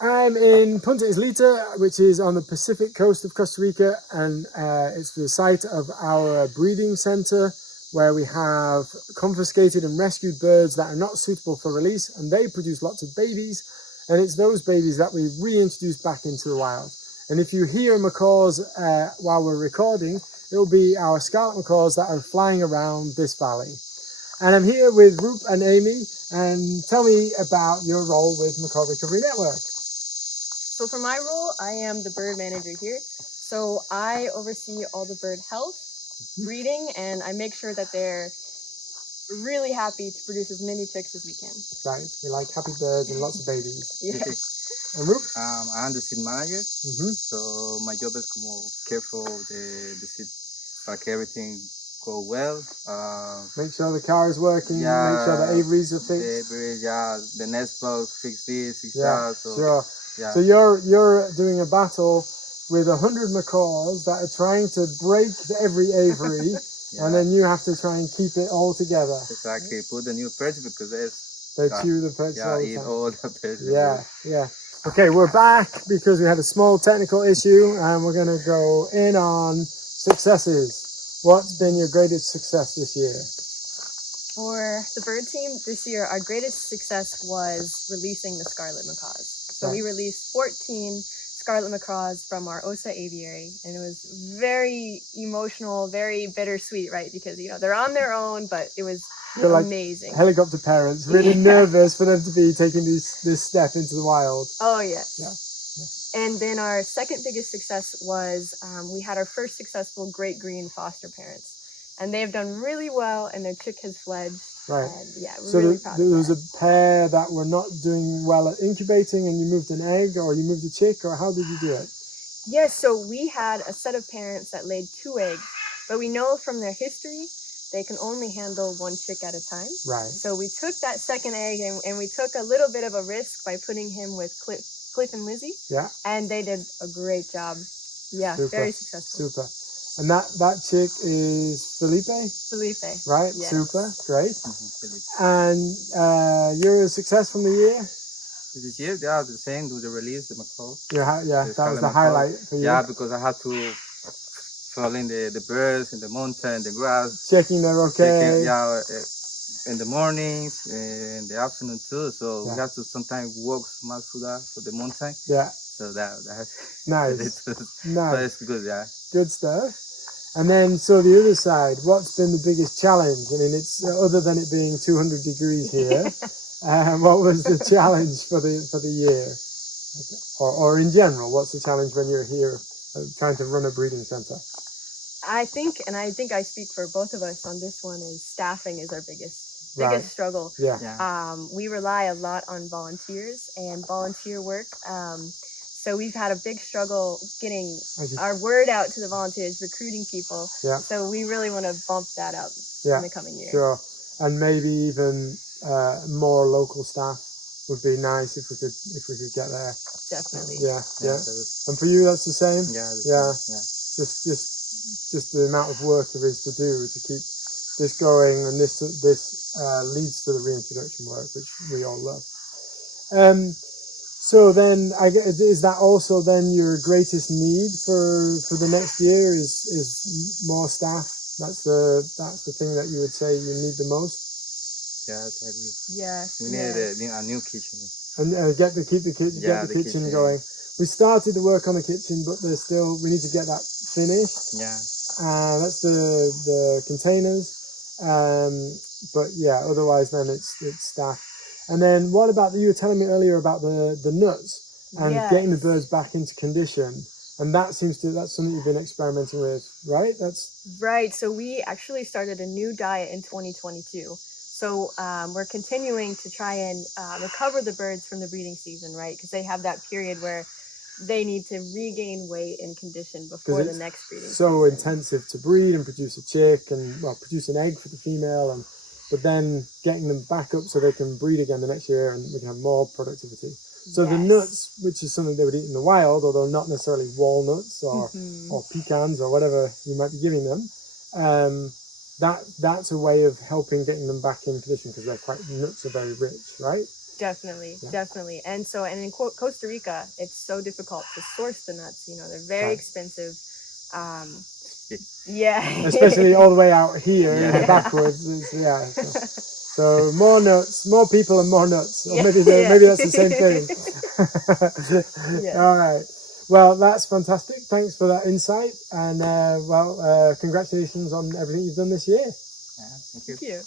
I'm in Punta Islita, which is on the Pacific coast of Costa Rica, and it's the site of our breeding center where we have confiscated and rescued birds that are not suitable for release, and they produce lots of babies, and it's those babies that we reintroduce back into the wild. And if you hear macaws while we're recording, it will be our scarlet macaws that are flying around this valley. And I'm here with Roop and Amy, and tell me about your role with Macaw Recovery Network. So for my role, I am the bird manager here. So I oversee all the bird health, breeding, and I make sure that they're really happy to produce as many chicks as we can. Right, we like happy birds and lots of babies. Yes. And Roop? I'm the seed manager, so my job is como care for the seed, para que everything go well. Make sure the car is working, make sure the aviaries are fixed. The nest box, fix this, fix Yeah, that. So, sure. yeah. So you're doing a battle with 100 macaws that are trying to break every aviary, and then you have to try and keep it all together. Exactly, put the new perch because they chew the perch all the eat time. all the perch. Yeah. Okay, we're back because we had a small technical issue, and we're going to go in on successes. What's been your greatest success this year? For the bird team this year, our greatest success was releasing the scarlet macaws. So we released 14 scarlet macaws from our Osa aviary, and it was very emotional, very bittersweet, right? Because they're on their own, but it was amazing. Like helicopter parents, really nervous for them to be taking this step into the wild. Oh yeah. And then our second biggest success was we had our first successful great green foster parents, and they have done really well, and their chick has fledged. Right. And we're so really proud there of was that. a pair that were not doing well at incubating, and you moved an egg, or you moved a chick, or how did you do it? Yes, so we had a set of parents that laid 2 eggs, but we know from their history they can only handle 1 chick at a time. Right. So we took that second egg and we took a little bit of a risk by putting him with Cliff and Lizzie. Yeah. And they did a great job. Yeah, Super. very successful. Super. And that chick is Felipe? Felipe. Right, yes. Super, great. Felipe. And you're a success from the year? This year, the same, do the release, the macaw. That was the highlight for you. Yeah, because I had to follow in the birds, in the mountain, the grass. Checking they're okay. In the mornings, in the afternoon too. So we have to sometimes walk much for the mountain. Yeah. So that's nice. Nice. So it's good, yeah. Good stuff. And then, so the other side, what's been the biggest challenge? I mean, it's other than it being 200 degrees here. What was the challenge for the year, or in general? What's the challenge when you're here trying to run a breeding center? I think I speak for both of us on this one. Is staffing is our biggest struggle. Yeah. We rely a lot on volunteers and volunteer work. So we've had a big struggle getting our word out to the volunteers, recruiting people. Yeah. So we really want to bump that up in the coming year. Sure. And maybe even more local staff would be nice if we could get there. Definitely. Yeah. And for you, that's the same. Yeah. Just the amount of work there is to do to keep this going, and this leads to the reintroduction work, which we all love. So then, is that also then your greatest need for the next year? Is more staff? That's the thing that you would say you need the most. Yeah, exactly. Yeah. We need a new kitchen. And keep the kitchen going. We started to work on the kitchen, but we need to get that finished. Yeah. That's the containers. But yeah, otherwise then it's staff. And then what about you were telling me earlier about the nuts and getting the birds back into condition. And that's something you've been experimenting with, right? That's right. So we actually started a new diet in 2022. So we're continuing to try and recover the birds from the breeding season, right? Because they have that period where they need to regain weight and condition before the next breeding season. So intensive to breed and produce a chick and produce an egg for the female, but then getting them back up so they can breed again the next year and we can have more productivity. So the nuts, which is something they would eat in the wild, although not necessarily walnuts or pecans or whatever you might be giving them, that's a way of helping getting them back in condition because nuts are very rich, right? Definitely, Yeah. definitely. And so, and in Costa Rica, it's so difficult to source the nuts. You know, they're very Right. expensive. Yeah. Especially all the way out here, you know, Yeah. backwards. Yeah. So more nuts, more people and more nuts. Or Yeah. maybe Yeah. maybe that's the same thing. Yes. All right. Well, that's fantastic. Thanks for that insight. And congratulations on everything you've done this year. Yeah, thank you. Thank you.